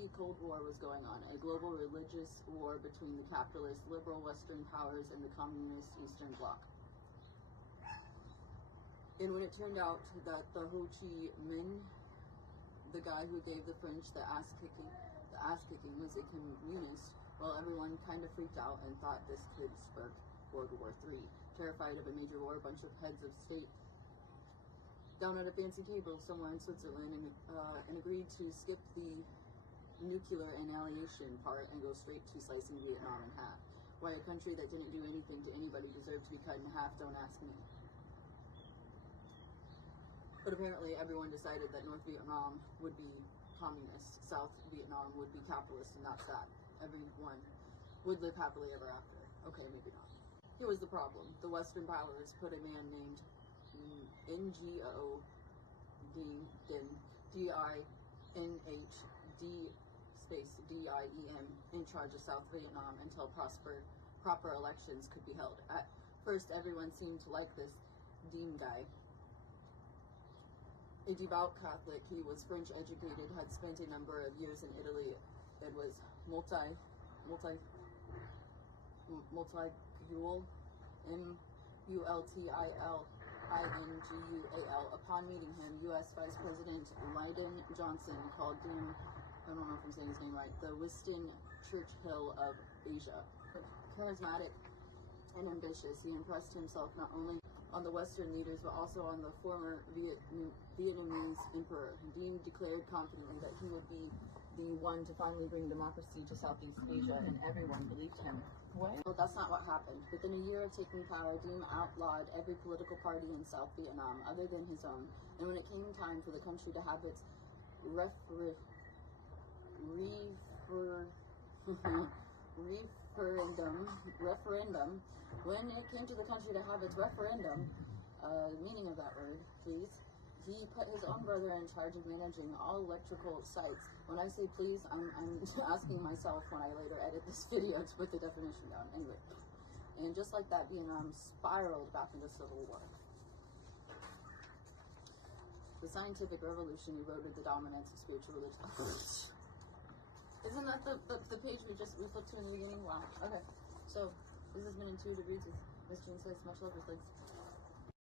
nasty Cold War was going on, a global religious war between the capitalist liberal Western powers and the communist Eastern Bloc. And when it turned out that the Ho Chi Minh, the guy who gave the French the ass kicking was a communist, well, everyone kind of freaked out and thought this could spark World War III. Terrified of a major war, a bunch of heads of state down at a fancy table somewhere in Switzerland and agreed to skip the nuclear annihilation part and go straight to slicing Vietnam in half. Why a country that didn't do anything to anybody deserved to be cut in half, don't ask me. But apparently everyone decided that North Vietnam would be communist, South Vietnam would be capitalist, and that's that. Everyone would live happily ever after. Okay, maybe not. Here was the problem. The Western powers put a man named Ngo Dinh space Diem in charge of South Vietnam until proper elections could be held. At first, everyone seemed to like this Diem guy. A devout Catholic, he was French educated, had spent a number of years in Italy, and was multilingual, multilingual. Upon meeting him, U.S. Vice President Lyndon Johnson called him, I don't know if I'm saying his name right, the Winston Churchill of Asia. Charismatic and ambitious, he impressed himself not only on the Western leaders, but also on the former Vietnamese emperor. Diem declared confidently that he would be the one to finally bring democracy to Southeast Asia, and everyone believed him. What? Well, that's not what happened. Within a year of taking power, Diem outlawed every political party in South Vietnam other than his own, and when it came time for the country to have its referendum, when it came to the country to have its referendum, meaning of that word, please, he put his own brother in charge of managing all electrical sites. When I say please, I'm asking myself when I later edit this video to put the definition down. Anyway, and just like that, Vietnam spiraled back into civil war. The scientific revolution eroded the dominance of spiritual religion. Isn't that the page we flipped to in the beginning? Wow. Okay. So, this has been Intuitive Reads with Miss Jean Says. Much love, with legs.